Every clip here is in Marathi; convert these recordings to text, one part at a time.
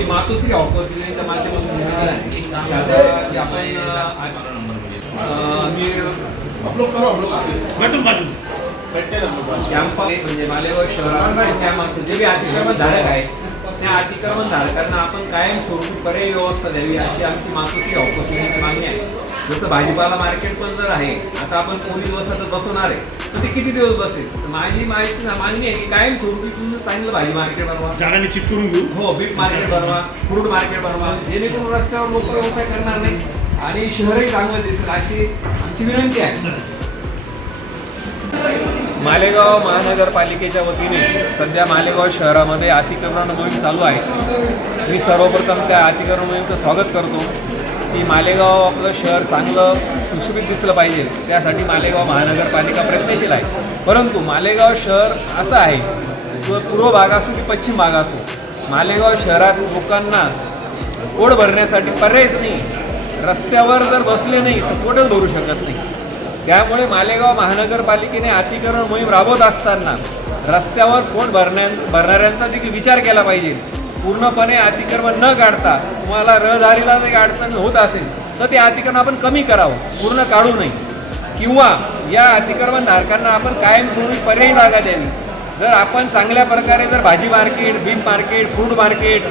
आपली मातोश्री ऑपॉर्च्युनिटीच्या माध्यमातून निवेदन आहे की आपण अं, मी बटन बटन कॅम्प म्हणजे मालेगाव शहरात कॅम्प असतो जे बी अतिक्रमण धारक आहेत त्या अतिक्रमण धारकांना आपण कायम स्वरूपी पर्यायी व्यवस्था द्यावी अशी आमची मातोश्री ऑपॉर्च्युनिटीची मागणी आहे. जसं भाजीपाला मार्केट पण जर आहे आता आपण पोलीस बसत बसवणार आहे तर ते किती दिवस बसेल? तर माझी माझी मागणी आहे की कायम स्वरूपी तुम्ही चांगलं भाजी मार्केट बनवा. जागा निश्चित करून घेऊ. हो बीट मार्केट बनवा फ्रूट मार्केट बनवा जेणेकरून रस्त्यावर लोक व्यवसाय करणार नाही. आणि शहरही चांगलं दिसेल अशी आमची विनंती आहे. मालेगाव महानगरपालिकेच्या वतीने सध्या मालेगाव शहरामध्ये अतिक्रमण मोहीम चालू आहे. मी सर्वप्रथम त्या अतिक्रमण मोहीमचं स्वागत करतो. की मालेगाव आपलं शहर चांगलं सुशोभित दिसलं पाहिजे. त्यासाठी मालेगाव महानगरपालिका प्रयत्नशील आहे. परंतु मालेगाव शहर असं आहे पूर्व भाग असो की पश्चिम भाग असो मालेगाव शहरात लोकांना पोट भरण्यासाठी पर्यायच नाही रस्त्यावर जर बसले नाही तर पोटच भरू शकत नाही. त्यामुळे मालेगाव महानगरपालिकेने अतिक्रमण मोहीम राबवत असताना रस्त्यावर पोट भरण्या भरणाऱ्यांचा देखील विचार केला पाहिजे. पूर्णपणे अतिक्रमण न काढता तुम्हाला रहदारीला जर अडचण होत असेल तर ते अतिक्रमण आपण कमी करावं पूर्ण काढू नये. किंवा या अतिक्रमण धारकांना आपण कायमस्वरूपी पर्यायी जागा द्यावी. जर आपण चांगल्या प्रकारे जर भाजी market beat market fruit market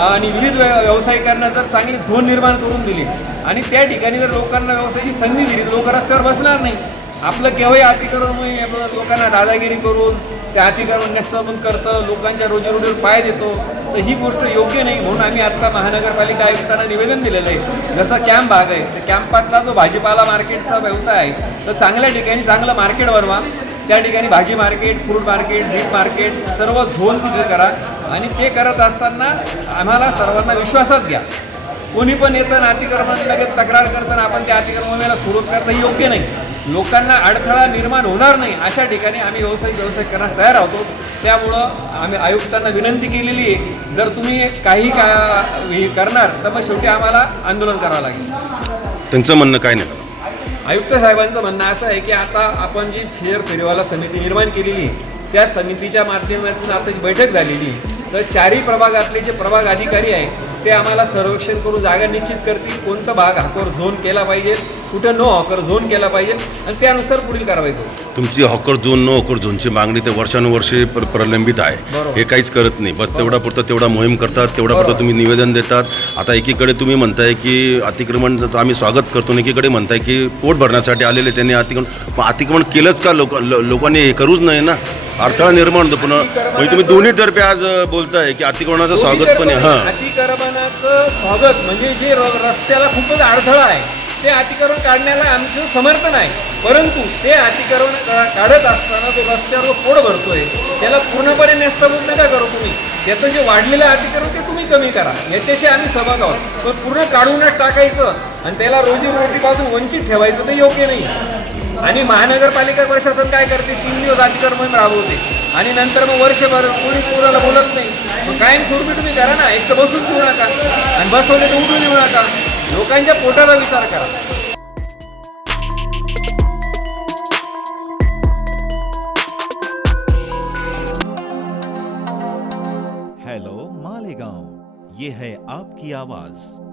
आणि विविध व्य- व्यावसायिकांना जर चांगली झोन निर्माण करून दिली आणि त्या ठिकाणी जर लोकांना व्यवसायाची संधी दिली लोक रस्त्यावर बसणार नाही. आपलं केव्हाही अतिक्रमण लोकांना दादागिरी करून त्या अतिक्रमण नेस्तमन करतं लोकांच्या रोजीरोटीवर पाय देतो तर ही गोष्ट योग्य नाही म्हणून आम्ही आत्ता महानगरपालिका आयुक्तांना निवेदन दिलेलं आहे. जसा कॅम्प भाग आहे तर कॅम्पातला जो भाजीपाला मार्केटचा व्यवसाय आहे तर चांगल्या ठिकाणी चांगलं मार्केट बनवा. त्या ठिकाणी भाजी market fruit market beat market सर्व झोन तिथे करा. आणि ते करत असताना आम्हाला सर्वांना विश्वासात घ्या. कोणी पण येतं आणि अतिक्रमण लगेच तक्रार करताना आपण त्या अतिक्रमणाला सुरुवात करणं योग्य नाही. लोकांना अडथळा निर्माण होणार नाही अशा ठिकाणी आम्ही व्यावसायिक व्यवसाय करण्यास तयार आहोत. त्यामुळं आम्ही आयुक्तांना विनंती केलेली आहे जर तुम्ही काही का हे करणार तर मग शेवटी आम्हाला आंदोलन करावं लागेल. त्यांचं म्हणणं काय नाही? आयुक्त साहेबांचं म्हणणं असं आहे की आता आपण जी फेअर फेरीवाला समिती निर्माण केलेली आहे त्या समितीच्या माध्यमातून आता जी बैठक झालेली आहे तर चारही प्रभागातले जे प्रभाग अधिकारी आहेत ते आम्हाला सर्वेक्षण करून जागा निश्चित करतील. कोणता भाग हाकोर झोन केला पाहिजे कुठं नो हॉकर झोन केला पाहिजे आणि त्यानुसार पुढील कारवाई करू. तुमची हॉकर झोन नो हॉकर झोनची मागणी ते वर्षानुवर्षे प्र- प्रलंबित आहे. बरोबर. हे काहीच करत नाही. बस तेवढा पुरतं तेवढा मोहीम करतात तेवढा पुरतं बरोबर. तुम्ही निवेदन देतात. आता एकीकडे तुम्ही म्हणताय की अतिक्रमण आम्ही स्वागत करतो आणि एकीकडे म्हणताय की पोट भरण्यासाठी आलेले त्यांनी अतिक्रमण. पण अतिक्रमण केलंच का लोक लो- लोकांनी? हे करूच नाही ना. अडथळा निर्माण होतो पुन्हा. म्हणजे तुम्ही दोन्ही तर्फे आज अ, बोलताय की अतिक्रमणाचं स्वागत पण आहे. हां. अतिक्रमणाचं स्वागत म्हणजे जे र- रस्त्याला खूपच अडथळा आहे. ते अतिक्रमण काढण्याला आमचं समर्थन आहे. परंतु ते अतिक्रमण काढत असताना जो रस्त्यावर फोड भरतोय. त्याला पूर्णपणे नेस्तभूत नका करू तुम्ही. त्याचं जे वाढलेलं अतिक्रमण ते तुम्ही कमी करा. याच्याशी आम्ही सहभाग आहोत. पण पूर्ण काढूनच टाकायचं आणि त्याला रोजीरोटीपासून वंचित ठेवायचं ते योग्य नाही. आणि महानगरपालिका प्रशासन काय करते? तीन दिवस अतिक्रमण राबवते. आणि नंतर मग वर्षभर कोणी कोणाला बोलत नाही. मग कायमस्वरूपी तुम्ही करा ना. एक तर बसून देऊ नका. आणि बसवले तर उठून येऊ नका. लोकांच्या पोटाला विचार करा. हेलो मालेगांव ये है आपकी आवाज़.